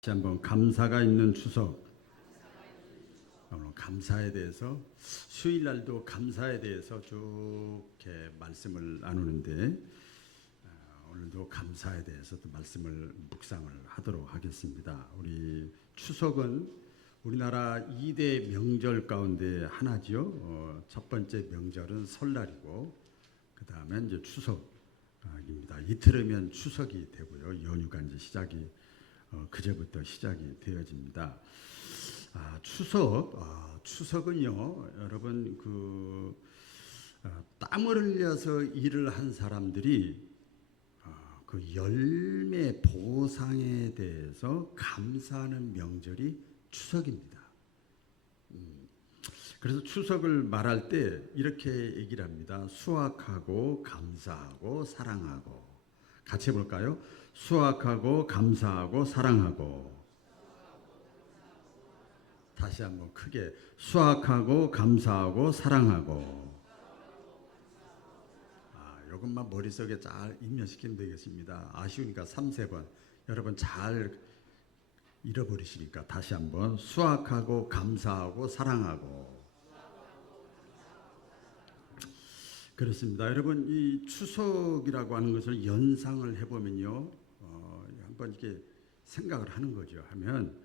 다시 한번 감사가 있는 추석. 오늘 감사에 대해서 수요일날도 감사에 대해서 쭉 이렇게 말씀을 나누는데 오늘도 감사에 대해서 또 말씀을 묵상을 하도록 하겠습니다. 우리 추석은 우리나라 2대 명절 가운데 하나지요. 첫 번째 명절은 설날이고 그 다음에 이제 추석입니다. 이틀이면 추석이 되고요. 연휴가 이제 시작이 그제부터 시작이 되어집니다. 추석은요, 여러분 땀을 흘려서 일을 한 사람들이 그 열매 보상에 대해서 감사하는 명절이 추석입니다. 그래서 추석을 말할 때 이렇게 얘기를 합니다. 수확하고 감사하고 사랑하고. 같이 해볼까요? 수확하고 감사하고 사랑하고. 다시 한번 크게 수확하고 감사하고 사랑하고. 이것만 머릿속에 잘 입력시키면 되겠습니다. 아쉬우니까 3-4번 여러분 잘 잃어버리시니까 다시 한번 수확하고 감사하고 사랑하고. 그렇습니다. 여러분 이 추석이라고 하는 것을 연상을 해보면요, 한번 이렇게 생각을 하는 거죠. 하면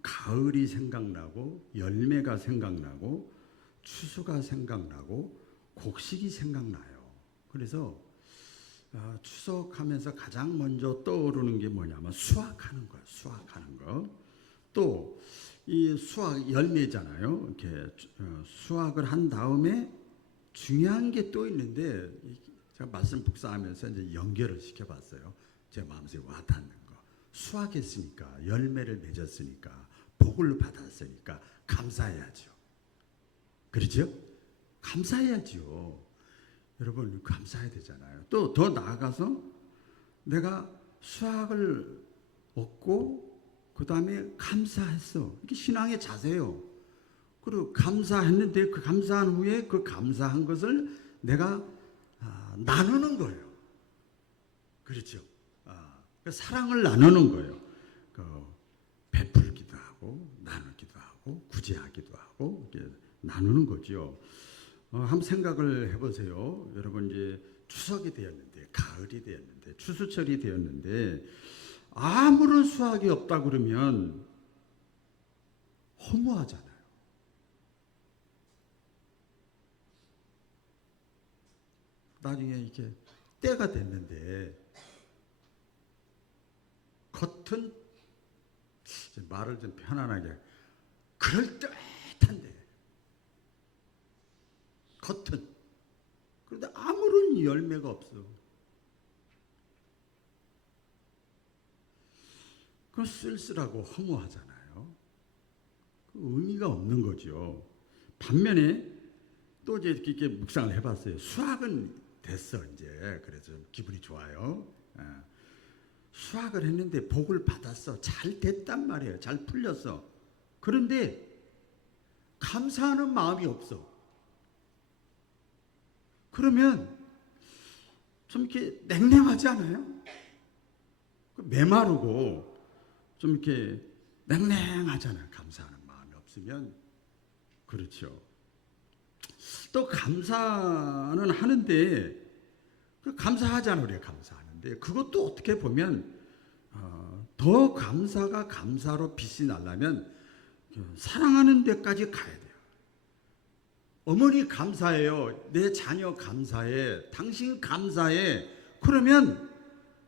가을이 생각나고 열매가 생각나고 추수가 생각나고 곡식이 생각나요. 그래서 추석하면서 가장 먼저 떠오르는 게 뭐냐면 수확하는 거예요. 수확하는 거. 또 이 수확 열매잖아요. 이렇게 수확을 한 다음에 중요한 게 또 있는데 제가 말씀 묵상하면서 이제 연결을 시켜봤어요. 제 마음속에 와닿는 거. 수확했으니까 열매를 맺었으니까 복을 받았으니까 감사해야죠. 그렇죠? 감사해야죠. 여러분 감사해야 되잖아요. 또 더 나아가서 내가 수확을 얻고 그 다음에 감사했어. 이게 신앙의 자세예요. 그리고 감사했는데 그 감사한 후에 그 감사한 것을 내가 나누는 거예요. 그렇죠? 사랑을 나누는 거예요. 베풀기도 하고 나누기도 하고 구제하기도 하고 이렇게 나누는 거죠. 한번 생각을 해보세요. 여러분 이제 추석이 되었는데 가을이 되었는데 추수철이 되었는데 아무런 수확이 없다 그러면 허무하잖아요. 나중에 이렇게 때가 됐는데 겉은 말을 좀 편안하게 그럴듯한데 겉은 그런데 아무런 열매가 없어. 그건 쓸쓸하고 허무하잖아요. 그 의미가 없는 거죠. 반면에 또 이제 이렇게 묵상을 해봤어요. 수확은 됐어 이제. 그래서 기분이 좋아요. 수확을 했는데 복을 받았어. 잘 됐단 말이에요. 잘 풀렸어. 그런데 감사하는 마음이 없어. 그러면 좀 이렇게 냉랭하지 않아요? 메마르고 좀 이렇게 냉랭하잖아요. 감사하는 마음이 없으면. 그렇죠. 또 감사는 하는데 감사하잖아요. 우리가 감사하는데 그것도 어떻게 보면 더 감사가 감사로 빛이 나려면 사랑하는 데까지 가야 돼요. 어머니 감사해요. 내 자녀 감사해. 당신 감사해. 그러면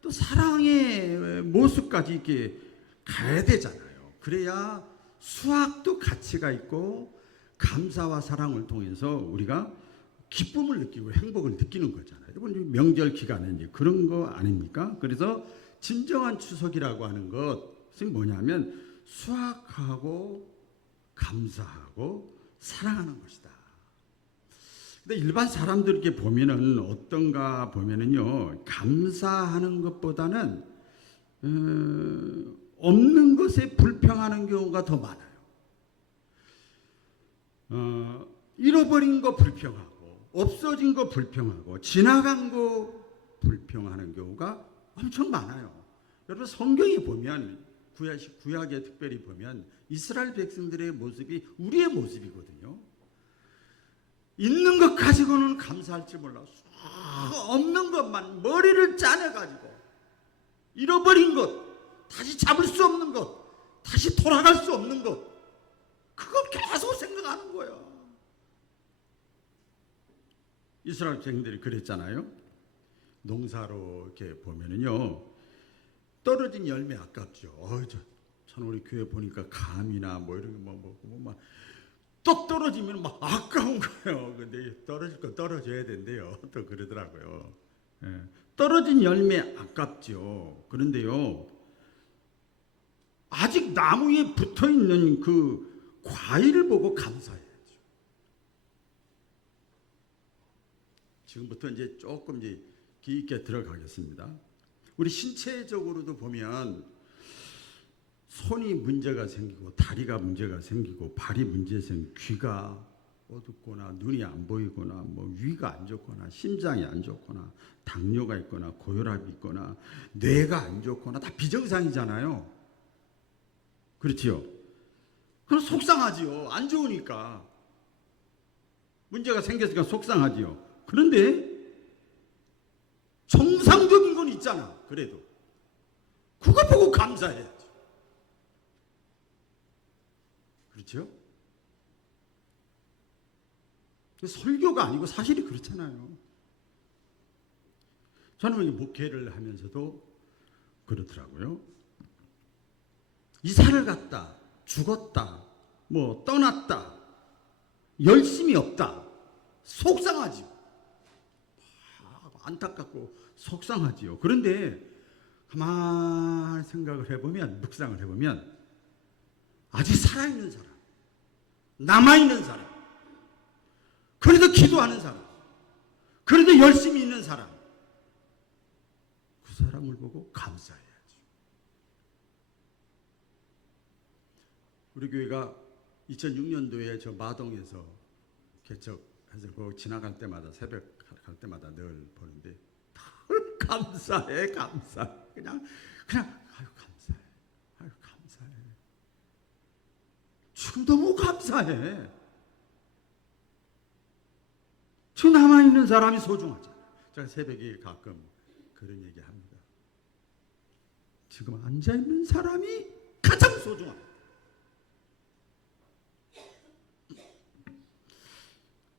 또 사랑의 모습까지 이렇게 가야 되잖아요. 그래야 수확도 가치가 있고 감사와 사랑을 통해서 우리가 기쁨을 느끼고 행복을 느끼는 거잖아요. 여러분 명절 기간에 이제 그런 거 아닙니까? 그래서 진정한 추석이라고 하는 것은 뭐냐면 수확하고 감사하고 사랑하는 것이다. 근데 일반 사람들에게 보면은 어떤가 보면은요, 감사하는 것보다는 없는 것에 불평하는 경우가 더 많아요. 잃어버린 거 불평하고 없어진 거 불평하고 지나간 거 불평하는 경우가 엄청 많아요. 여러분 성경에 보면 구약에 특별히 보면 이스라엘 백성들의 모습이 우리의 모습이거든요. 있는 것 가지고는 감사할 줄 몰라. 없는 것만 머리를 짜내가지고 잃어버린 것, 다시 잡을 수 없는 것, 다시 돌아갈 수 없는 것, 그걸 계속 생각하는 거예요. 이스라엘 백성들이 그랬잖아요. 농사로 이렇게 보면은요, 떨어진 열매 아깝죠. 저는 우리 교회 보니까 감이나 뭐 이런 거 또 떨어지면 막 아까운 거예요. 근데 떨어질 거 떨어져야 된대요. 또 그러더라고요. 예. 떨어진 열매 아깝죠. 그런데요, 아직 나무에 붙어 있는 그 과일을 보고 감사해야죠. 지금부터 이제 조금 이제 깊게 들어가겠습니다. 우리 신체적으로도 보면 손이 문제가 생기고 다리가 문제가 생기고 발이 문제 생기고 귀가 어둡거나 눈이 안 보이거나 뭐 위가 안 좋거나 심장이 안 좋거나 당뇨가 있거나 고혈압이 있거나 뇌가 안 좋거나 다 비정상이잖아요. 그렇지요? 그럼 속상하지요. 안 좋으니까. 문제가 생겼으니까 속상하지요. 그런데 정상적인 건 있잖아. 그래도 그거 보고 감사해야지. 그렇죠? 설교가 아니고 사실이 그렇잖아요. 저는 목회를 하면서도 그렇더라고요. 이사를 갔다, 죽었다, 뭐 떠났다, 열심이 없다, 속상하지요. 안타깝고 속상하지요. 그런데 가만히 생각을 해보면, 묵상을 해보면 아직 살아있는 사람, 남아있는 사람, 그래도 기도하는 사람, 그래도 열심히 있는 사람, 그 사람을 보고 감사해야죠. 우리 교회가 2006년도에 저 마동에서 개척해서 그 지나갈 때마다 새벽 갈 때마다 늘 보는데 늘 감사해. 그냥 아유 감사해. 아유 감사해. 지금 너무 감사해. 지금 남아있는 사람이 소중하잖아요. 제가 새벽에 가끔 그런 얘기 합니다. 지금 앉아있는 사람이 가장 소중합니다.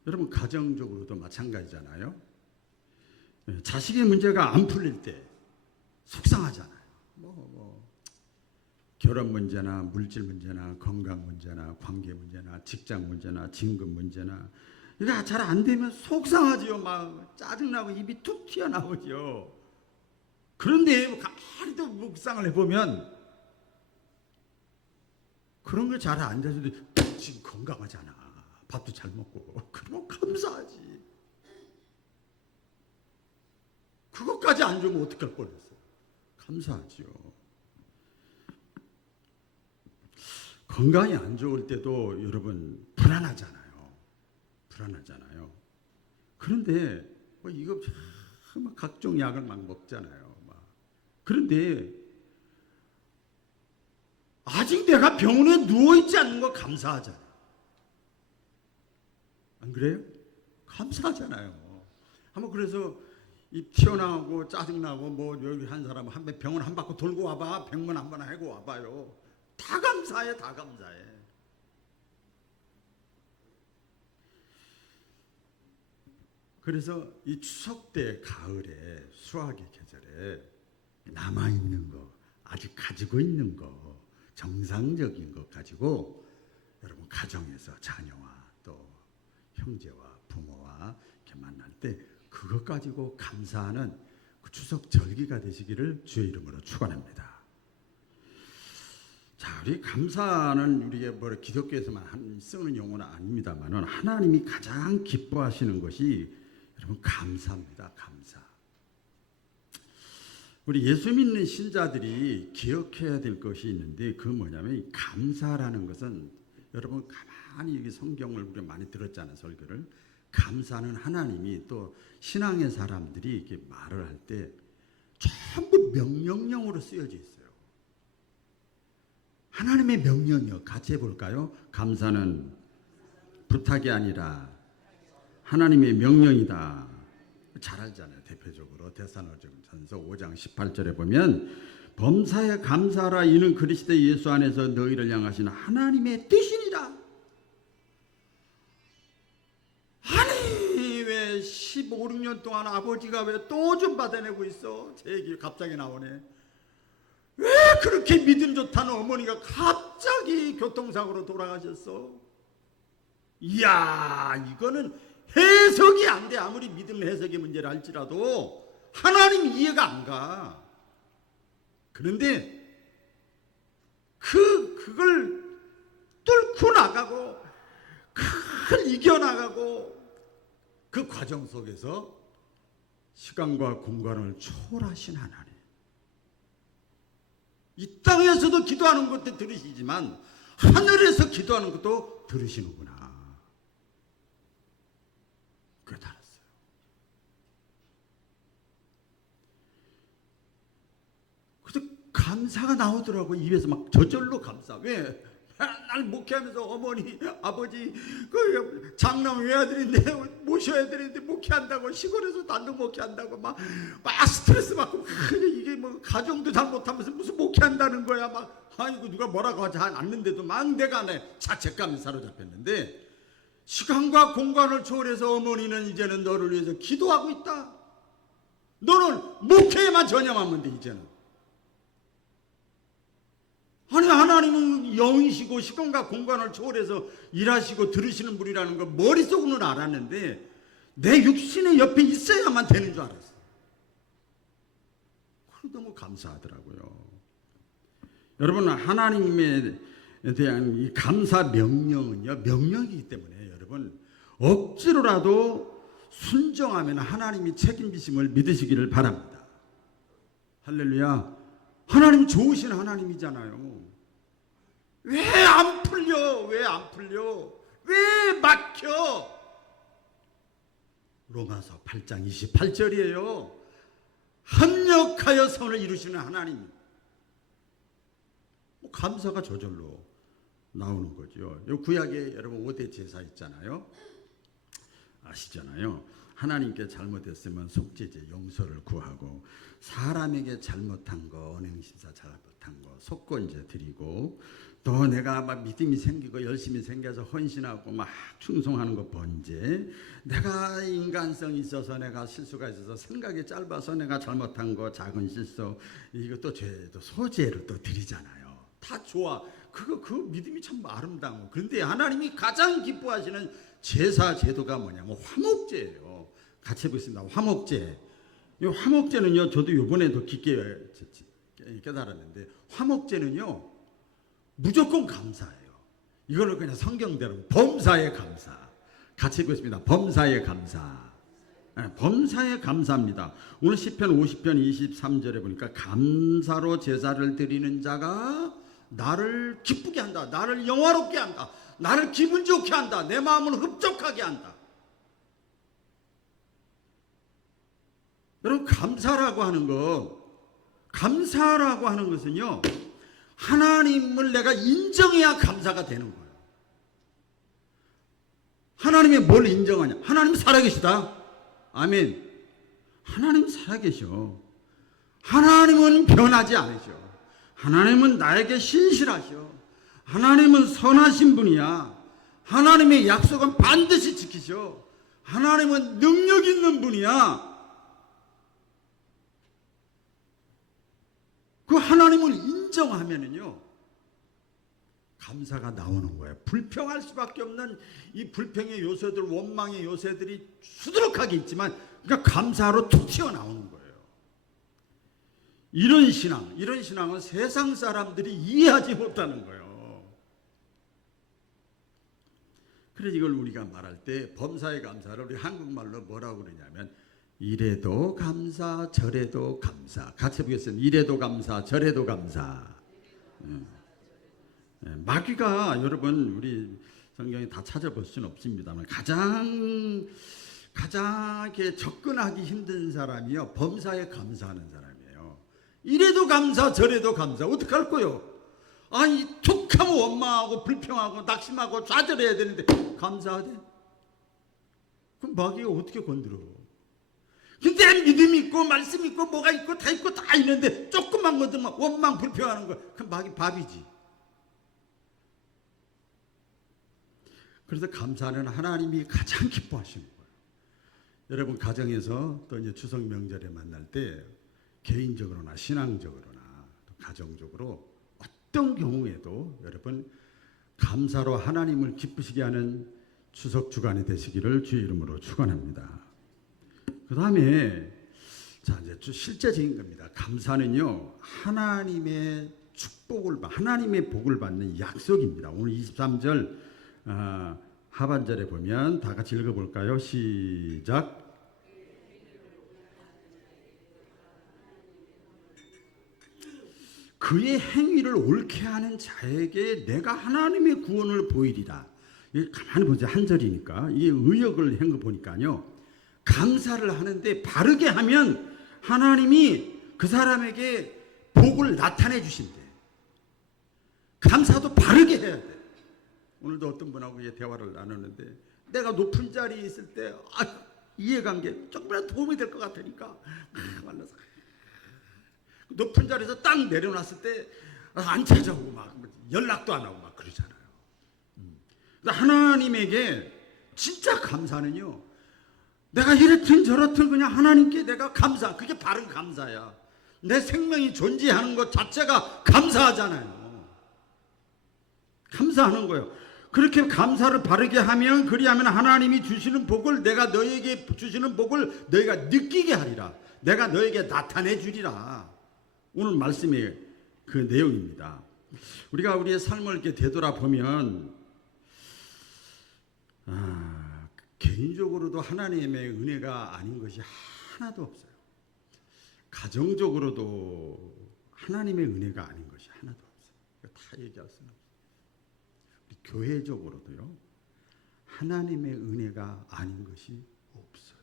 여러분 가정적으로도 마찬가지잖아요. 자식의 문제가 안 풀릴 때 속상하잖아요. 결혼 문제나 물질 문제나 건강 문제나 관계 문제나 직장 문제나 진급 문제나 이거 잘 안 되면 속상하지요. 막 짜증나고 입이 툭 튀어나오죠. 그런데 가만히 또 묵상을 해보면 그런 거 잘 안 돼도 지금 건강하잖아. 밥도 잘 먹고 그러면 감사하지. 그것까지 안 주면 어떡할 뻔했어. 감사하지요. 건강이 안 좋을 때도 여러분 불안하잖아요. 그런데 이거 각종 약을 막 먹잖아요. 그런데 아직 내가 병원에 누워있지 않는 거 감사하잖아요. 안 그래요? 감사하잖아요. 한번 그래서 입 튀어나오고 짜증나고 뭐 여기 한 사람 한 병원 한 바퀴 돌고 와봐. 병원 한번 하고 와봐요. 다 감사해. 그래서 이 추석 때 가을에 수학의 계절에 남아있는 거, 아직 가지고 있는 거, 정상적인 것 가지고 여러분 가정에서 자녀와 또 형제와 부모와 이렇게 만날 때 그것 가지고 감사하는 그 추석 절기가 되시기를 주의 이름으로 축원합니다. 자, 우리 감사는 우리가 뭐 기독교에서만 쓰는 용어는 아닙니다만은 하나님이 가장 기뻐하시는 것이 여러분 감사입니다. 감사. 우리 예수 믿는 신자들이 기억해야 될 것이 있는데 그 뭐냐면 이 감사라는 것은 여러분 가만히 여기 성경을 우리가 많이 들었잖아요. 설교를. 감사는 하나님이 또 신앙의 사람들이 이렇게 말을 할 때 전부 명령형으로 쓰여져 있어요. 하나님의 명령이요. 같이 해볼까요? 감사는 부탁이 아니라 하나님의 명령이다. 잘 알잖아요. 대표적으로 데살로니가전서 5장 18절에 보면 범사에 감사하라. 이는 그리스도 예수 안에서 너희를 향하신 하나님의 뜻이니라. 아니 왜 15, 16년 동안 아버지가 왜 또 좀 받아내고 있어? 제 얘기 갑자기 나오네. 왜 그렇게 믿음 좋다는 어머니가 갑자기 교통사고로 돌아가셨어? 이야, 이거는 해석이 안 돼. 아무리 믿음 해석의 문제를 할지라도 하나님 이해가 안 가. 그런데 그걸 뚫고 나가고 그걸 이겨나가고 그 과정 속에서 시간과 공간을 초월하신 하나님, 이 땅에서도 기도하는 것도 들으시지만 하늘에서 기도하는 것도 들으시는구나. 깨달았어요. 그래서 감사가 나오더라고. 입에서 막 저절로 감사. 왜? 맨날 목회하면서 어머니, 아버지, 그 장남 외아들인데 모셔야 되는데 목회한다고, 시골에서 단독 목회한다고 막 스트레스 받고, 이게 뭐 가정도 잘못하면서 무슨 목회한다는 거야. 막 아이고 누가 뭐라고 하지 않는데도 막 내가 자책감에 사로잡혔는데, 시간과 공간을 초월해서 어머니는 이제는 너를 위해서 기도하고 있다. 너는 목회에만 전념하면 돼 이제는. 아니 하나님은 영이시고 시간과 공간을 초월해서 일하시고 들으시는 분이라는 걸 머릿속으로는 알았는데 내 육신의 옆에 있어야만 되는 줄 알았어. 너무 감사하더라고요. 여러분, 하나님에 대한 이 감사 명령은요, 명령이기 때문에 여러분 억지로라도 순종하면 하나님이 책임지심을 믿으시기를 바랍니다. 할렐루야. 하나님 좋으신 하나님이잖아요. 왜 안 풀려? 왜 안 풀려? 왜 막혀? 로마서 8장 28절이에요. 합력하여 선을 이루시는 하나님. 감사가 저절로 나오는 거죠. 요 구약에 여러분 5대 제사 있잖아요. 아시잖아요. 하나님께 잘못했으면 속죄제 용서를 구하고, 사람에게 잘못한 거, 언행심사 잘못한 거 속건제 드리고, 또 내가 막 믿음이 생기고 열심히 생겨서 헌신하고 막 충성하는 거 번제, 내가 인간성이 있어서 내가 실수가 있어서 생각이 짧아서 내가 잘못한 거 작은 실수, 이것도 죄도 소제를 또 드리잖아요. 다 좋아. 그 믿음이 참 아름다워. 그런데 하나님이 가장 기뻐하시는 제사 제도가 뭐냐면 화목제예요. 같이 해보겠습니다. 화목제. 이 화목제는요, 저도 이번에 더 깊게 깨달았는데, 화목제는요 무조건 감사예요. 이거를 그냥 성경대로 범사에 감사. 같이 해보겠습니다. 범사에 감사. 네, 범사에 감사합니다. 오늘 시편 50편 23절에 보니까 감사로 제사를 드리는 자가 나를 기쁘게 한다. 나를 영화롭게 한다. 나를 기분 좋게 한다. 내 마음을 흡족하게 한다. 여러분, 감사라고 하는 것은요, 하나님을 내가 인정해야 감사가 되는 거예요. 하나님이 뭘 인정하냐? 하나님 살아계시다. 아멘. 하나님 살아계셔. 하나님은 변하지 않으셔. 하나님은 나에게 신실하셔. 하나님은 선하신 분이야. 하나님의 약속은 반드시 지키셔. 하나님은 능력 있는 분이야. 그 하나님을 인정하면은요, 감사가 나오는 거예요. 불평할 수밖에 없는 이 불평의 요소들, 원망의 요소들이 수두룩하게 있지만, 그러니까 감사로 툭 튀어나오는 거예요. 이런 신앙은 세상 사람들이 이해하지 못하는 거예요. 그래서 이걸 우리가 말할 때 범사의 감사를 우리 한국말로 뭐라고 그러냐면, 이래도 감사, 저래도 감사. 같이 해보겠습니다. 이래도 감사, 저래도 감사. 마귀가 여러분, 우리 성경에 다 찾아볼 수는 없습니다만 가장 이렇게 접근하기 힘든 사람이요, 범사에 감사하는 사람이에요. 이래도 감사, 저래도 감사. 어떡할 거요? 아니 툭하면 원망하고 불평하고 낙심하고 좌절해야 되는데 감사하대? 그럼 마귀가 어떻게 건드려? 근데 믿음 있고 말씀 있고 뭐가 있고 다 있는데 조금만 건드리면 원망 불평하는 거야. 그럼 마귀 밥이지. 그래서 감사는 하나님이 가장 기뻐하시는 거예요. 여러분 가정에서 또 이제 추석 명절에 만날 때 개인적으로나 신앙적으로나 또 가정적으로 어떤 경우에도 여러분 감사로 하나님을 기쁘시게 하는 추석 주간이 되시기를 주의 이름으로 축원합니다. 그 다음에 자 이제 실제적인 겁니다. 감사는요 하나님의 축복을 하나님의 복을 받는 약속입니다. 오늘 23절 하반절에 보면 다 같이 읽어볼까요? 시작. 그의 행위를 옳게 하는 자에게 내가 하나님의 구원을 보이리라. 가만히 보세요. 한 절이니까 이게 의역을 한 거 보니까요. 감사를 하는데 바르게 하면 하나님이 그 사람에게 복을 나타내 주신대. 감사도 바르게 해야 돼. 오늘도 어떤 분하고 대화를 나누는데 내가 높은 자리에 있을 때 이해관계 조금이라도 도움이 될 것 같으니까 만나서 높은 자리에서 딱 내려놨을 때 안 찾아오고 막 연락도 안 하고 막 그러잖아요. 하나님에게 진짜 감사는요 내가 이렇든 저렇든 그냥 하나님께 내가 감사, 그게 바른 감사야. 내 생명이 존재하는 것 자체가 감사하잖아요. 감사하는 거예요. 그렇게 감사를 바르게 하면 그리하면 하나님이 주시는 복을 내가 너에게 주시는 복을 너희가 느끼게 하리라. 내가 너에게 나타내 주리라. 오늘 말씀의 그 내용입니다. 우리가 우리의 삶을 이렇게 되돌아보면 개인적으로도 하나님의 은혜가 아닌 것이 하나도 없어요. 가정적으로도 하나님의 은혜가 아닌 것이 하나도 없어요. 다 얘기할 수는 없어요. 우리 교회적으로도요. 하나님의 은혜가 아닌 것이 없어요.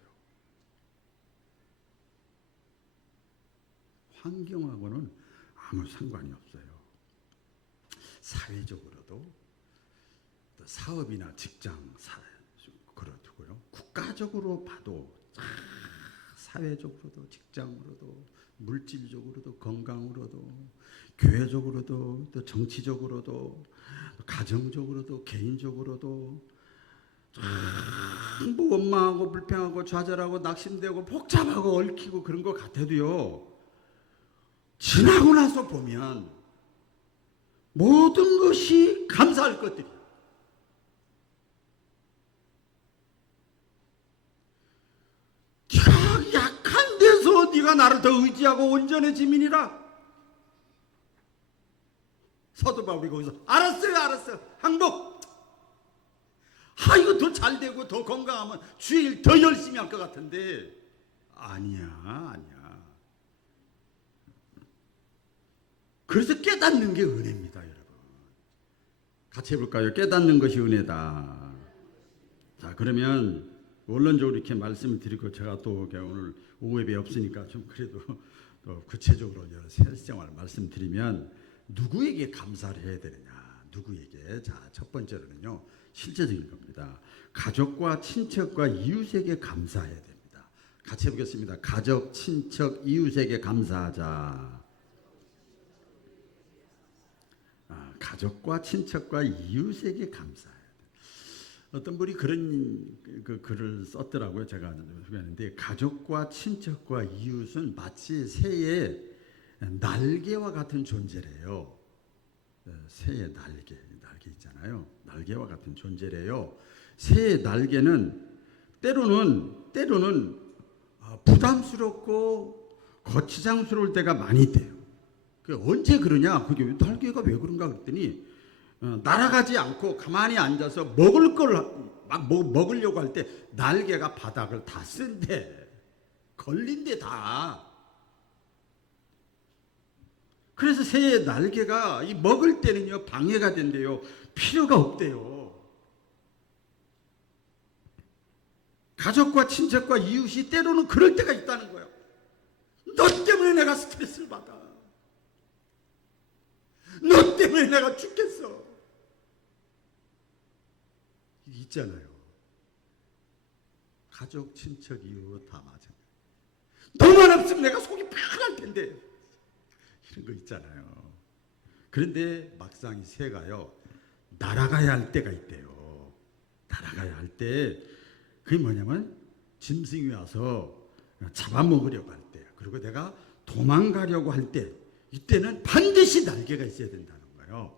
환경하고는 아무 상관이 없어요. 사회적으로도 또 사업이나 직장 그렇고요. 국가적으로 봐도 사회적으로도 직장으로도 물질적으로도 건강으로도 교회적으로도 또 정치적으로도 가정적으로도 개인적으로도 전부 원망하고 불평하고 좌절하고 낙심되고 복잡하고 얽히고 그런 것 같아도요. 지나고 나서 보면 모든 것이 감사할 것들이에요. 네가 약한 데서 네가 나를 더 의지하고 온전해지민이라. 사도 바울이 거기서 알았어요. 항복. 이거 더 잘 되고 더 건강하면 주의 일 더 열심히 할 것 같은데 아니야. 그래서 깨닫는 게 은혜입니다, 여러분. 같이 해볼까요? 깨닫는 것이 은혜다. 자, 그러면 원론적으로 이렇게 말씀을 드리고 제가 또 오늘 오후 예배 없으니까 좀 그래도 또 구체적으로 실생활 말씀드리면 누구에게 감사를 해야 되느냐? 누구에게? 자, 첫 번째로는요. 실제적인 겁니다. 가족과 친척과 이웃에게 감사해야 됩니다. 같이 해보겠습니다. 가족, 친척, 이웃에게 감사하자. 가족과 친척과 이웃에게 감사해야 돼. 어떤 분이 그런 글을 썼더라고요. 제가 했는데 가족과 친척과 이웃은 마치 새의 날개와 같은 존재래요. 새의 날개 있잖아요. 날개와 같은 존재래요. 새의 날개는 때로는 부담스럽고 거치장스러울 때가 많이 돼요. 언제 그러냐? 그게 날개가 왜 그런가 그랬더니 날아가지 않고 가만히 앉아서 먹을 걸 막 먹으려고 할 때 날개가 바닥을 다 쓴대. 걸린대 다. 그래서 새의 날개가 이 먹을 때는요 방해가 된대요. 필요가 없대요. 가족과 친척과 이웃이 때로는 그럴 때가 있다는 거예요. 너 때문에 내가 스트레스를 받아. 너 때문에 내가 죽겠어. 있잖아요. 가족, 친척, 이웃 다 마찬가지. 너만 없으면 내가 속이 편할 텐데. 이런 거 있잖아요. 그런데 막상 이 새가요, 날아가야 할 때가 있대요. 날아가야 할 때, 그게 뭐냐면 짐승이 와서 잡아먹으려고 할 때, 그리고 내가 도망가려고 할 때, 이때는 반드시 날개가 있어야 된다는 거예요.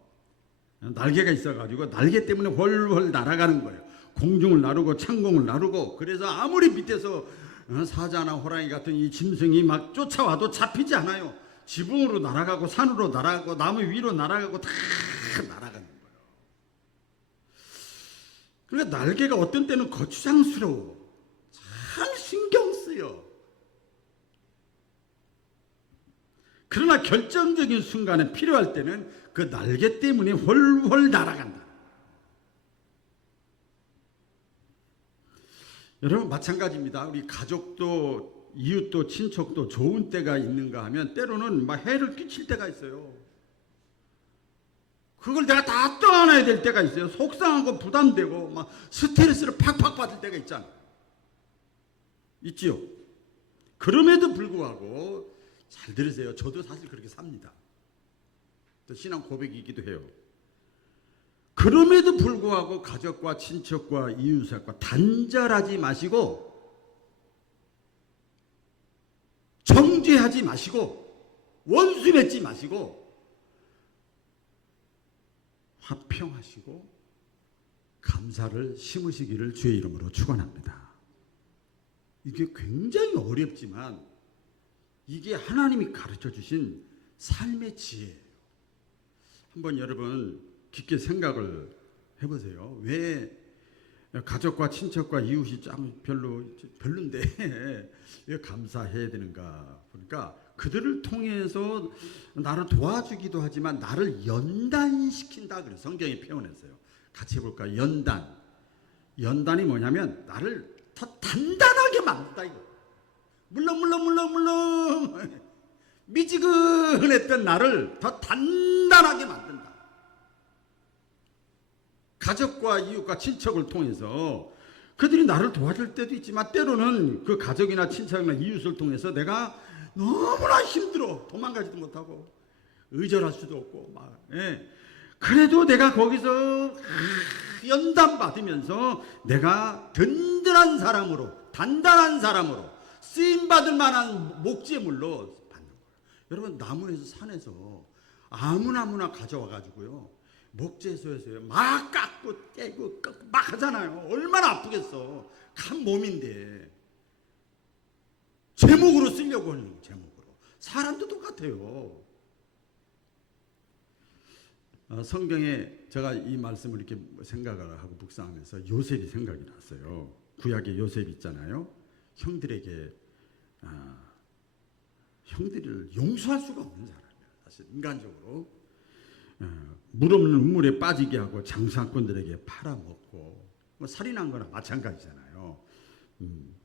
날개가 있어가지고 날개 때문에 훨훨 날아가는 거예요. 공중을 나르고 창공을 나르고. 그래서 아무리 밑에서 사자나 호랑이 같은 이 짐승이 막 쫓아와도 잡히지 않아요. 지붕으로 날아가고 산으로 날아가고 나무 위로 날아가고 다 날아가는 거예요. 그러니까 날개가 어떤 때는 거추장스러워. 잘 신경 쓰여. 그러나 결정적인 순간에 필요할 때는 그 날개 때문에 훨훨 날아간다. 여러분 마찬가지입니다. 우리 가족도 이웃도 친척도 좋은 때가 있는가 하면 때로는 막 해를 끼칠 때가 있어요. 그걸 내가 다 떠안아야 될 때가 있어요. 속상하고 부담되고 막 스트레스를 팍팍 받을 때가 있잖아요. 있지요. 그럼에도 불구하고 잘 들으세요. 저도 사실 그렇게 삽니다. 또 신앙 고백이기도 해요. 그럼에도 불구하고 가족과 친척과 이웃과 단절하지 마시고 정죄하지 마시고 원수 맺지 마시고 화평하시고 감사를 심으시기를 주의 이름으로 축원합니다. 이게 굉장히 어렵지만 이게 하나님이 가르쳐 주신 삶의 지혜예요. 한번 여러분 깊게 생각을 해보세요. 왜 가족과 친척과 이웃이 참 별론데 왜 감사해야 되는가 보니까 그들을 통해서 나를 도와주기도 하지만 나를 연단시킨다 그래서 성경이 표현했어요. 같이 해볼까요? 연단이 뭐냐면 나를 더 단단하게 만든다 이거. 물렁물렁 미지근했던 나를 더 단단하게 만든다. 가족과 이웃과 친척을 통해서 그들이 나를 도와줄 때도 있지만 때로는 그 가족이나 친척이나 이웃을 통해서 내가 너무나 힘들어 도망가지도 못하고 의절할 수도 없고 막 그래도 내가 거기서 연단받으면서 내가 든든한 사람으로 단단한 사람으로 쓰임받을 만한 목재물로 받는 거예요. 여러분 나무에서 산에서 아무나 가져와가지고요 목재소에서요 막 깎고 떼고 막 하잖아요. 얼마나 아프겠어. 간 몸인데 제목으로 쓰려고 하는 거예요. 제목으로. 사람도 똑같아요. 성경에 제가 이 말씀을 이렇게 생각을 하고 묵상하면서 요셉이 생각이 났어요. 구약에 요셉 있잖아요. 형들에게 형들을 용서할 수가 없는 사람이에요. 사실 인간적으로 물 없는 우물에 빠지게 하고 장사꾼들에게 팔아먹고 뭐 살인한 거나 마찬가지잖아요.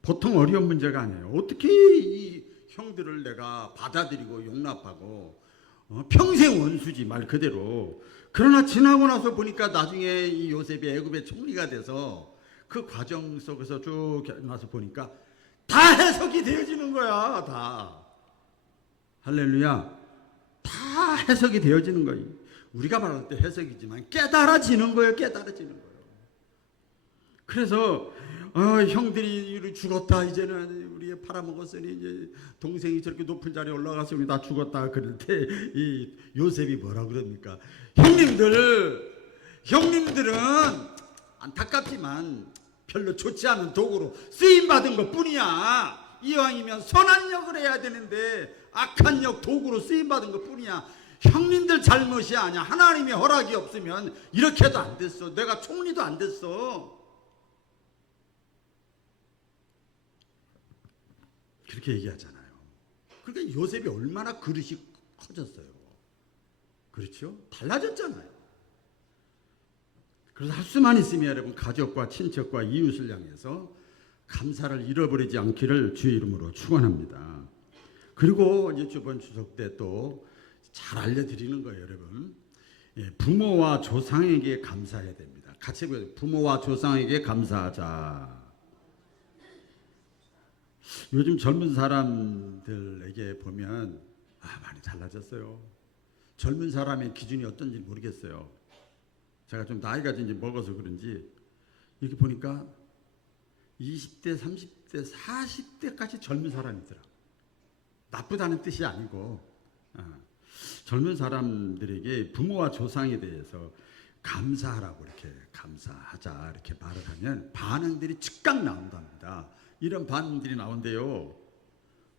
보통 어려운 문제가 아니에요. 어떻게 이 형들을 내가 받아들이고 용납하고 평생 원수지 말 그대로. 그러나 지나고 나서 보니까 나중에 이 요셉이 애굽의 총리가 돼서 그 과정 속에서 쭉 나서 보니까 다 해석이 되어지는 거야. 다. 할렐루야. 다 해석이 되어지는 거예요. 우리가 말할 때 해석이지만 깨달아지는 거예요. 깨달아지는 거예요. 그래서 형들이 죽었다. 이제는 우리 팔아먹었으니 이제 동생이 저렇게 높은 자리에 올라가서 우리 다 죽었다. 그럴 때 이 요셉이 뭐라 그럽니까? 형님들은 안타깝지만 별로 좋지 않은 도구로 쓰임받은 것 뿐이야. 이왕이면 선한 역을 해야 되는데 악한 역 도구로 쓰임받은 것 뿐이야. 형님들 잘못이 아니야. 하나님의 허락이 없으면 이렇게도 안 됐어. 내가 총리도 안 됐어. 그렇게 얘기하잖아요. 그러니까 요셉이 얼마나 그릇이 커졌어요. 그렇죠? 달라졌잖아요. 그래서 할 수만 있으면 여러분 가족과 친척과 이웃을 향해서 감사를 잃어버리지 않기를 주의 이름으로 축원합니다. 그리고 이제 이번 추석 때 또 잘 알려드리는 거예요, 여러분. 예, 부모와 조상에게 감사해야 됩니다. 같이 해보세요. 부모와 조상에게 감사하자. 요즘 젊은 사람들에게 보면 많이 달라졌어요. 젊은 사람의 기준이 어떤지 모르겠어요. 제가 좀 나이가 이제 먹어서 그런지 이렇게 보니까 20대, 30대, 40대까지 젊은 사람이더라. 나쁘다는 뜻이 아니고 젊은 사람들에게 부모와 조상에 대해서 감사하라고 이렇게 감사하자 이렇게 말을 하면 반응들이 즉각 나온답니다. 이런 반응들이 나온대요.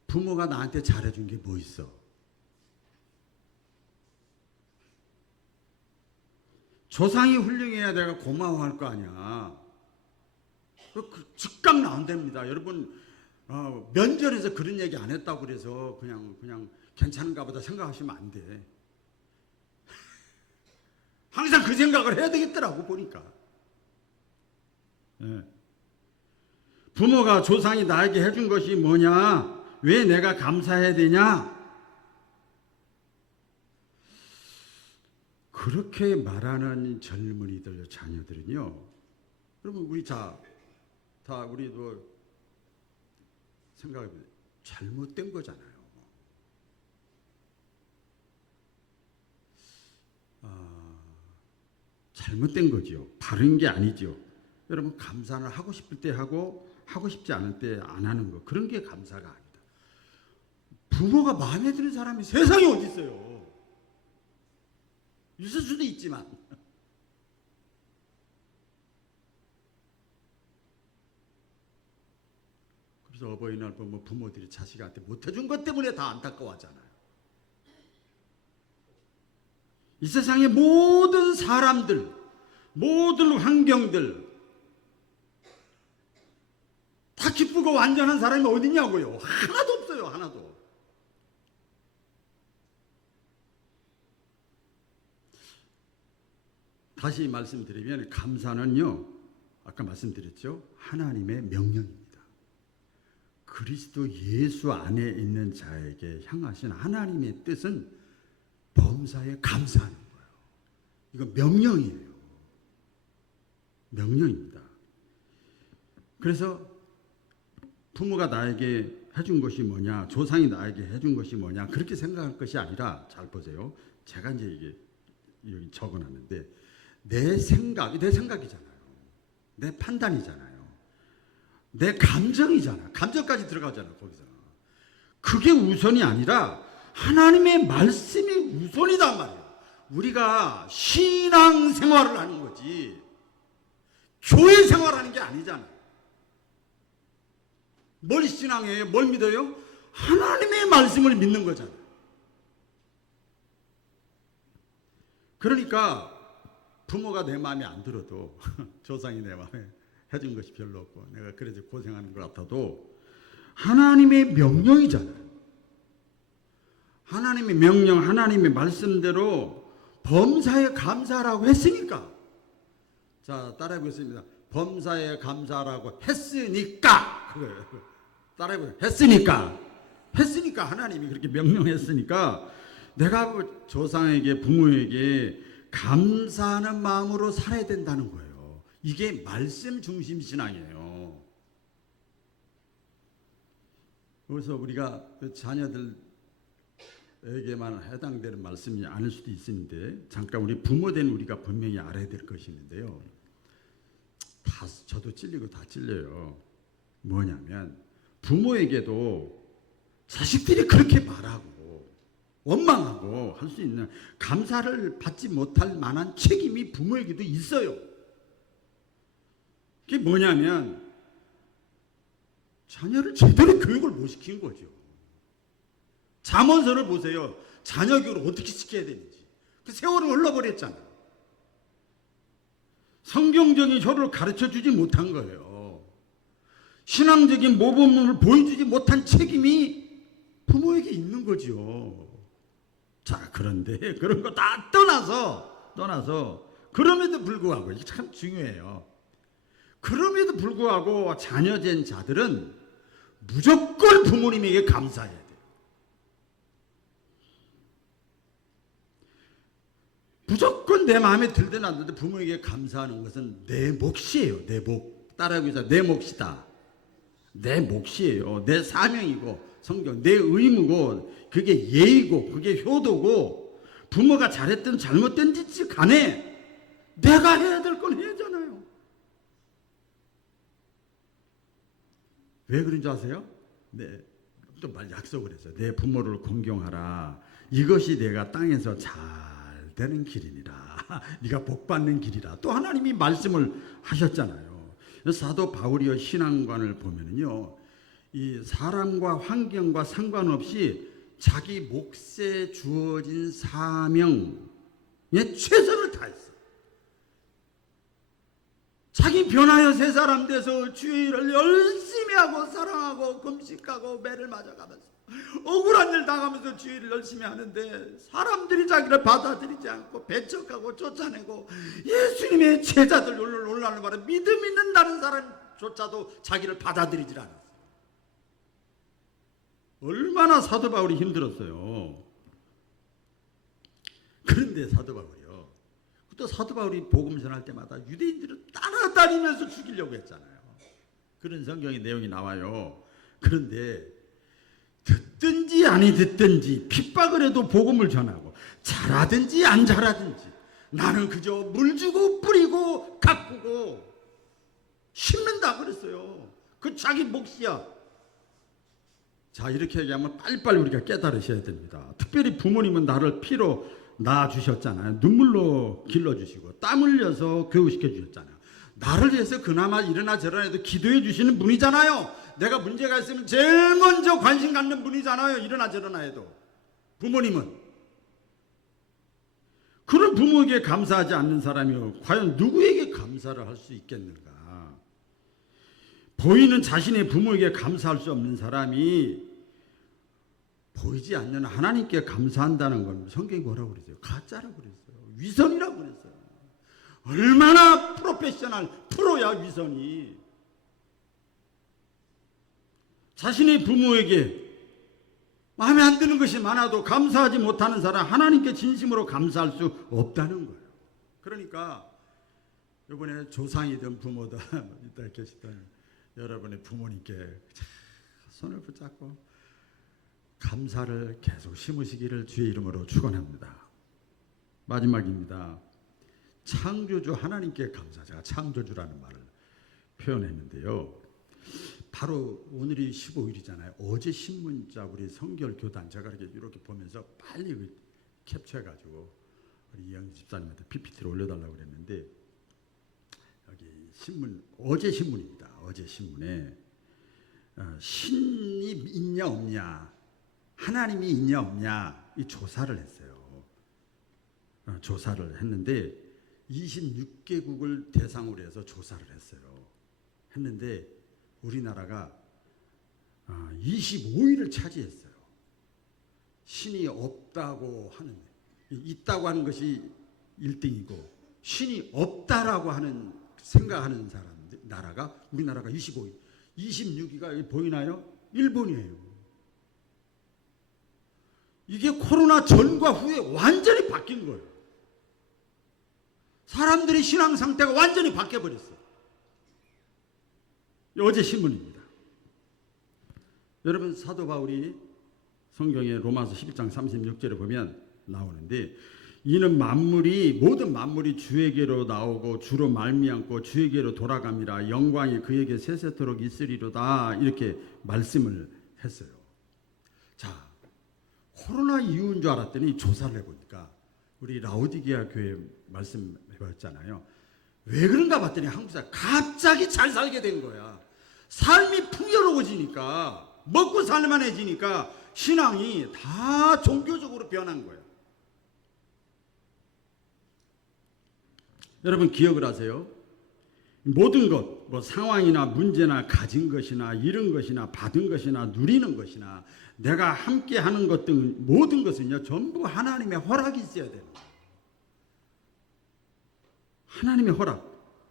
부모가 나한테 잘해준 게 뭐 있어? 조상이 훌륭해야 내가 고마워할 거 아니야. 즉각 나온답니다. 여러분 면전에서 그런 얘기 안 했다고 그래서 그냥 괜찮은가 보다 생각하시면 안 돼. 항상 그 생각을 해야 되겠더라고 보니까. 예. 부모가 조상이 나에게 해준 것이 뭐냐? 왜 내가 감사해야 되냐? 그렇게 말하는 젊은이들, 자녀들은요. 여러분 우리 다 우리도 생각해보면 잘못된 거잖아요. 잘못된 거죠. 바른 게 아니죠. 여러분 감사를 하고 싶을 때 하고 싶지 않을 때 안 하는 거 그런 게 감사가 아니다. 부모가 마음에 드는 사람이 세상에 어디 있어요. 있을 수도 있지만 그래서 어버이날 보면 부모들이 자식한테 못해준 것 때문에 다 안타까워하잖아요. 이 세상의 모든 사람들, 모든 환경들 다 기쁘고 완전한 사람이 어디냐고요. 하나도 없어요. 하나도. 다시 말씀드리면 감사는요. 아까 말씀드렸죠. 하나님의 명령입니다. 그리스도 예수 안에 있는 자에게 향하신 하나님의 뜻은 범사에 감사하는 거예요. 이거 명령이에요. 명령입니다. 그래서 부모가 나에게 해준 것이 뭐냐, 조상이 나에게 해준 것이 뭐냐 그렇게 생각할 것이 아니라 잘 보세요. 제가 이제 이게 여기 적어놨는데 내 생각이잖아요. 내 판단이잖아요. 내 감정이잖아. 감정까지 들어가잖아 거기서. 그게 우선이 아니라 하나님의 말씀이 우선이단 말이에요. 우리가 신앙 생활을 하는 거지 교회 생활하는 게 아니잖아요. 뭘 신앙해요? 뭘 믿어요? 하나님의 말씀을 믿는 거잖아요. 그러니까 부모가 내 마음에 안 들어도 조상이 내 마음에 해준 것이 별로 없고 내가 그래서 고생하는 것 같아도 하나님의 명령이잖아요. 하나님의 명령, 하나님의 말씀대로 범사에 감사하라고 했으니까. 자, 따라해 보겠습니다. 범사에 감사하라고 했으니까. 따라해 보세요. 했으니까 하나님이 그렇게 명령했으니까 내가 조상에게 부모에게 감사하는 마음으로 살아야 된다는 거예요. 이게 말씀 중심 신앙이에요. 그래서 우리가 자녀들에게만 해당되는 말씀이 아닐 수도 있는데 잠깐 우리 부모 된 우리가 분명히 알아야 될 것이 있는데요. 저도 찔리고 다 찔려요. 뭐냐면 부모에게도 자식들이 그렇게 말하고 원망하고 할 수 있는 감사를 받지 못할 만한 책임이 부모에게도 있어요. 그게 뭐냐면 자녀를 제대로 교육을 못 시킨 거죠. 잠언서를 보세요. 자녀 교육을 어떻게 시켜야 되는지. 그 세월을 흘러버렸잖아요. 성경적인 효를 가르쳐주지 못한 거예요. 신앙적인 모범을 보여주지 못한 책임이 부모에게 있는 거죠. 자, 그런데 그런 거 다 떠나서 그럼에도 불구하고 이게 참 중요해요. 그럼에도 불구하고 자녀된 자들은 무조건 부모님에게 감사해야 돼요. 무조건 내 마음에 들든 안 들든 부모에게 감사하는 것은 내 몫이에요. 내 몫. 따라하고 있어. 내 몫이다. 내 몫이에요. 내 사명이고 성경 내 의무고 그게 예의고 그게 효도고 부모가 잘했든 잘못된 짓이 간에 내가 해야 될 건 해야잖아요. 왜 그런 줄 아세요? 네, 또 말 약속을 했어요. 내 부모를 공경하라. 이것이 내가 땅에서 잘 되는 길이니라. 네가 복 받는 길이라. 또 하나님이 말씀을 하셨잖아요. 사도 바울이요 신앙관을 보면은요, 이 사람과 환경과 상관없이 자기 몫에 주어진 사명에 최선을 다했어. 자기 변화여 새 사람 돼서 주의 일을 열심히 하고 사랑하고 금식하고 매를 맞아가면서 억울한 일 당하면서 주의 일을 열심히 하는데 사람들이 자기를 받아들이지 않고 배척하고 쫓아내고 예수님의 제자들 놀라는 말은 믿음 있는 다른 사람조차도 자기를 받아들이질 않았어요. 얼마나 사도 바울이 힘들었어요. 그런데 사도 바울이요, 또 사도 바울이 복음 전할 때마다 유대인들을 따라다니면서 죽이려고 했잖아요. 그런 성경의 내용이 나와요. 그런데 듣든지 아니 듣든지 핍박을 해도 복음을 전하고 잘하든지 안 잘하든지 나는 그저 물 주고 뿌리고 가꾸고 심는다 그랬어요. 그 자기 몫이야. 자, 이렇게 얘기하면 빨리빨리 우리가 깨달으셔야 됩니다. 특별히 부모님은 나를 피로 낳아주셨잖아요. 눈물로 길러주시고 땀 흘려서 교육시켜 주셨잖아요. 나를 위해서 그나마 이러나 저러나 해도 기도해 주시는 분이잖아요. 내가 문제가 있으면 제일 먼저 관심 갖는 분이잖아요. 이러나 저러나 해도. 부모님은. 그런 부모에게 감사하지 않는 사람이 과연 누구에게 감사를 할 수 있겠는가? 보이는 자신의 부모에게 감사할 수 없는 사람이 보이지 않는 하나님께 감사한다는 건 성경이 뭐라고 그랬어요? 가짜라고 그랬어요. 위선이라고 그랬어요. 얼마나 프로페셔널, 프로야 위선이. 자신의 부모에게 마음에 안 드는 것이 많아도 감사하지 못하는 사람, 하나님께 진심으로 감사할 수 없다는 거예요. 그러니까 이번에 조상이든 부모든 이따 계시던 여러분의 부모님께 손을 붙잡고 감사를 계속 심으시기를 주의 이름으로 축원합니다. 마지막입니다. 창조주 하나님께 감사. 제가 창조주라는 말을 표현했는데요. 바로 오늘이 15일이잖아요. 어제 신문자 우리 성결 교단 제가 이렇게 보면서 빨리 캡처해가지고 우리 이영 집사님한테 PPT를 올려달라고 그랬는데 여기 신문 어제 신문입니다. 어제 신문에 신이 있냐 없냐, 하나님이 있냐 없냐 이 조사를 했어요. 조사를 했는데 26개국을 대상으로 해서 조사를 했어요. 했는데 우리나라가 25위를 차지했어요. 신이 없다고 하는, 있다고 하는 것이 1등이고 신이 없다라고 하는 생각하는 사람 나라가 우리나라가 25위. 26위가 보이나요? 일본이에요. 이게 코로나 전과 후에 완전히 바뀐 거예요. 사람들의 신앙 상태가 완전히 바뀌어버렸어요. 어제 신문입니다. 여러분 사도 바울이 성경의 로마서 11장 36절에 보면 나오는데 이는 만물이 모든 만물이 주에게로 나오고 주로 말미암고 주에게로 돌아갑니다. 영광이 그에게 세세토록 있으리로다. 이렇게 말씀을 했어요. 자, 코로나 이후인 줄 알았더니 조사를 해보니까 우리 라오디게아 교회 말씀해봤잖아요. 왜 그런가 봤더니 한국 사람 갑자기 잘 살게 된 거야. 삶이 풍요로워지니까 먹고 살만해지니까 신앙이 다 종교적으로 변한 거예요. 여러분 기억을 하세요. 모든 것, 뭐 상황이나 문제나 가진 것이나 잃은 것이나 받은 것이나 누리는 것이나 내가 함께 하는 것 등 모든 것은요 전부 하나님의 허락이 있어야 돼요. 하나님의 허락,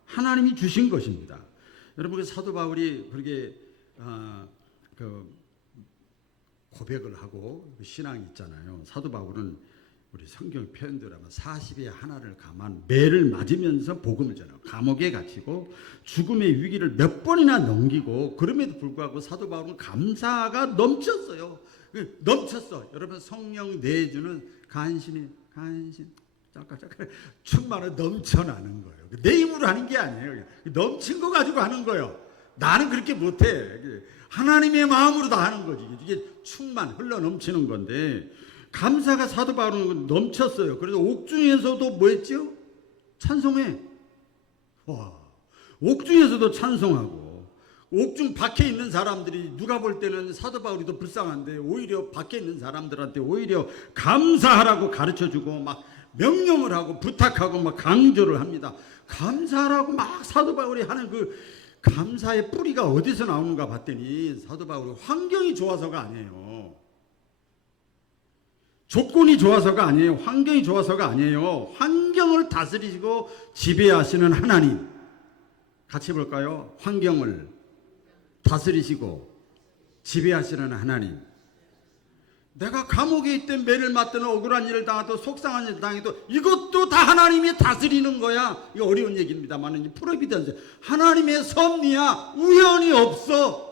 하나님이 주신 것입니다. 여러분 사도 바울이 그렇게 고백을 하고 신앙이 있잖아요. 사도 바울은 우리 성경 표현대로 하면 40에 하나를 감한 매를 맞으면서 복음을 전하고 감옥에 갇히고 죽음의 위기를 몇 번이나 넘기고 그럼에도 불구하고 사도 바울은 감사가 넘쳤어요. 넘쳤어. 여러분 성령 내주는 간신 잠깐 충만을 넘쳐나는 거예요. 내 힘으로 하는 게 아니에요. 넘친 거 가지고 하는 거예요. 나는 그렇게 못해. 하나님의 마음으로 다 하는 거지. 이게 충만 흘러 넘치는 건데 감사가 사도 바울은 넘쳤어요. 그래서 옥중에서도 뭐 했죠? 찬송해. 와, 옥중에서도 찬송하고 옥중 밖에 있는 사람들이 누가 볼 때는 사도 바울이 더 불쌍한데 오히려 밖에 있는 사람들한테 오히려 감사하라고 가르쳐주고 막 명령을 하고 부탁하고 막 강조를 합니다. 감사하라고 막 사도 바울이 하는 그 감사의 뿌리가 어디서 나오는가 봤더니 사도 바울이 환경이 좋아서가 아니에요. 조건이 좋아서가 아니에요. 환경이 좋아서가 아니에요. 환경을 다스리시고 지배하시는 하나님. 같이 볼까요? 환경을 다스리시고 지배하시는 하나님. 내가 감옥에 있든 매를 맞든 억울한 일을 당해도 속상한 일을 당해도 이것도 다 하나님이 다스리는 거야. 이거 어려운 얘기입니다만 프로비던스. 하나님의 섭리야. 우연이 없어.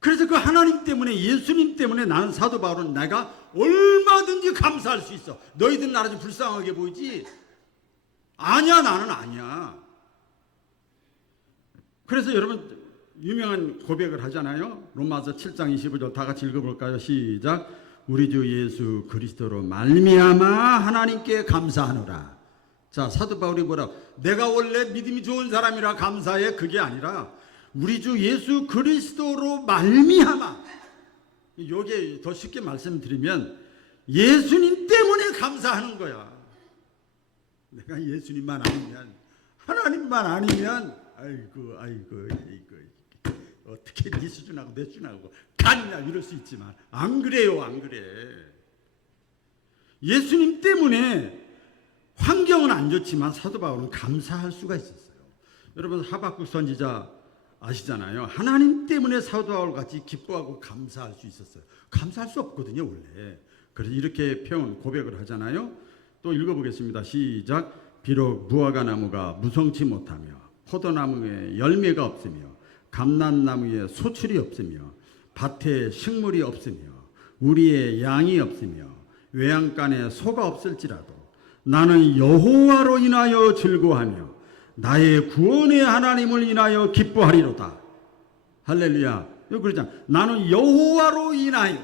그래서 그 하나님 때문에 예수님 때문에 나는 사도 바울은 내가 얼마든지 감사할 수 있어. 너희들 나를 좀 불쌍하게 보이지? 아니야, 나는 아니야. 그래서 여러분 유명한 고백을 하잖아요. 로마서 7장 25절 다 같이 읽어볼까요? 시작. 우리 주 예수 그리스도로 말미암아 하나님께 감사하노라. 자, 사도 바울이 뭐라고? 내가 원래 믿음이 좋은 사람이라 감사해. 그게 아니라 우리 주 예수 그리스도로 말미암아. 여기에 더 쉽게 말씀드리면 예수님 때문에 감사하는 거야. 내가 예수님만 아니면, 하나님만 아니면 아이고 어떻게 네 수준하고 내 수준하고 같냐 이럴 수 있지만 안 그래요. 안 그래. 예수님 때문에 환경은 안 좋지만 사도 바울은 감사할 수가 있었어요. 여러분 하박국 선지자 아시잖아요. 하나님 때문에 사도 바울 같이 기뻐하고 감사할 수 있었어요. 감사할 수 없거든요 원래. 그래서 이렇게 표현 고백을 하잖아요. 또 읽어보겠습니다. 시작. 비록 무화과 나무가 무성치 못하며 포도나무에 열매가 없으며 감람나무에 소출이 없으며 밭에 식물이 없으며 우리의 양이 없으며 외양간에 소가 없을지라도 나는 여호와로 인하여 즐거워하며 나의 구원의 하나님을 인하여 기뻐하리로다. 할렐루야. 여기 그러잖아. 나는 여호와로 인하여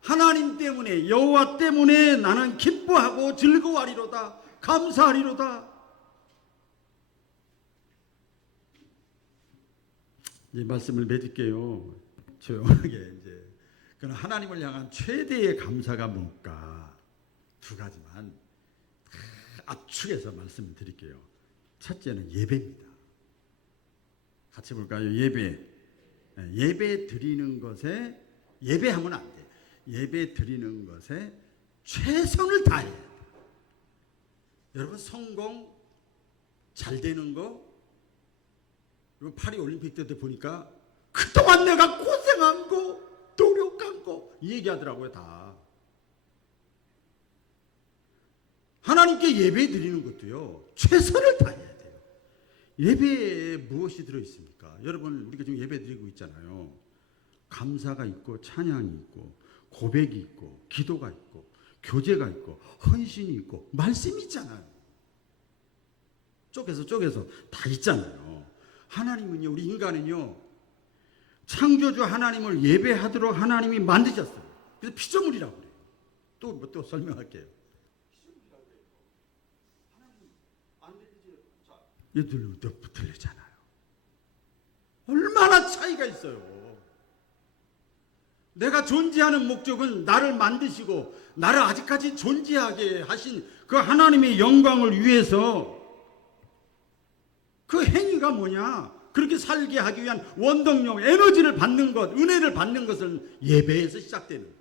하나님 때문에 여호와 때문에 나는 기뻐하고 즐거워하리로다. 감사하리로다. 이 말씀을 맺을게요. 조용하게 이제. 그럼 하나님을 향한 최대의 감사가 뭘까? 두 가지만 압축해서 말씀드릴게요. 첫째는 예배입니다. 같이 볼까요? 예배. 예배 드리는 것에 예배하면 안 돼. 예배 드리는 것에 최선을 다해야 돼. 여러분 성공 잘 되는 거 파리 올림픽 때도 보니까 그동안 내가 고생한 거 노력한 거 이 얘기하더라고요. 다 하나님께 예배 드리는 것도요 최선을 다해야 돼요. 예배에 무엇이 들어있습니까? 여러분 우리가 지금 예배 드리고 있잖아요. 감사가 있고 찬양이 있고 고백이 있고 기도가 있고 교제가 있고 헌신이 있고 말씀이 있잖아요. 쪼개서 다 있잖아요. 하나님은요, 우리 인간은요, 창조주 하나님을 예배하도록 하나님이 만드셨어요. 그래서 피조물이라고 그래요. 또 설명할게요. 피조물이라고 그래요. 하나님 안 들리지? 얘들 들리잖아요. 얼마나 차이가 있어요. 내가 존재하는 목적은 나를 만드시고 나를 아직까지 존재하게 하신 그 하나님의 영광을 위해서 그 행위가 뭐냐? 그렇게 살게 하기 위한 원동력, 에너지를 받는 것, 은혜를 받는 것은 예배에서 시작되는 거예요.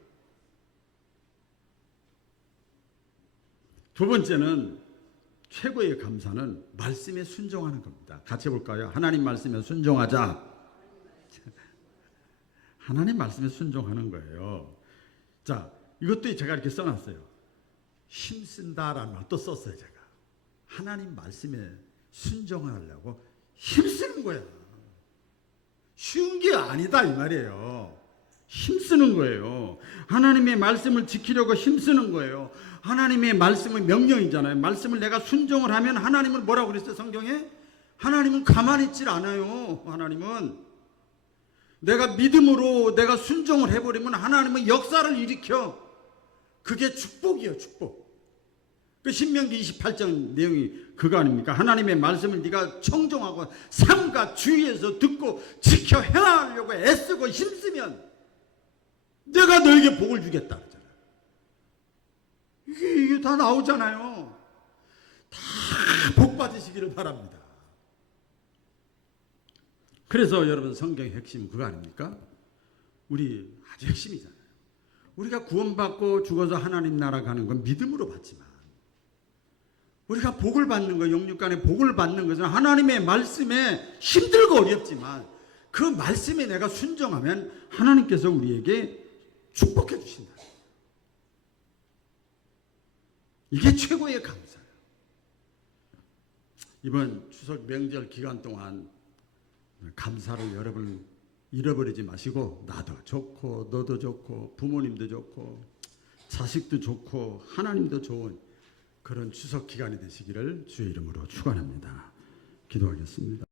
두 번째는 최고의 감사는 말씀에 순종하는 겁니다. 같이 볼까요? 하나님 말씀에 순종하자. 하나님 말씀에 순종하는 거예요. 자, 이것도 제가 이렇게 써놨어요. 힘쓴다라는 말 또 썼어요, 제가. 하나님 말씀에 순종하려고 힘쓰는 거야. 쉬운 게 아니다 이 말이에요. 힘쓰는 거예요. 하나님의 말씀을 지키려고 힘쓰는 거예요. 하나님의 말씀은 명령이잖아요. 말씀을 내가 순종을 하면 하나님은 뭐라고 그랬어요, 성경에? 하나님은 가만히 있질 않아요. 하나님은 내가 믿음으로 내가 순종을 해버리면 하나님은 역사를 일으켜. 그게 축복이에요, 축복. 그 신명기 28장 내용이 그거 아닙니까? 하나님의 말씀을 네가 청종하고 삼가 주의해서 듣고 지켜 행하려고 애쓰고 힘쓰면 내가 너에게 복을 주겠다 그러잖아요. 이게 다 나오잖아요. 다 복 받으시기를 바랍니다. 그래서 여러분 성경의 핵심 그거 아닙니까? 우리 아주 핵심이잖아요. 우리가 구원받고 죽어서 하나님 나라 가는 건 믿음으로 받지만 우리가 복을 받는 거, 영육간에 복을 받는 것은 하나님의 말씀에 힘들고 어렵지만 그 말씀에 내가 순종하면 하나님께서 우리에게 축복해 주신다. 이게 최고의 감사예요. 이번 추석 명절 기간 동안 감사를 여러분 잃어버리지 마시고 나도 좋고 너도 좋고 부모님도 좋고 자식도 좋고 하나님도 좋은 그런 추석 기간이 되시기를 주의 이름으로 축원합니다. 기도하겠습니다.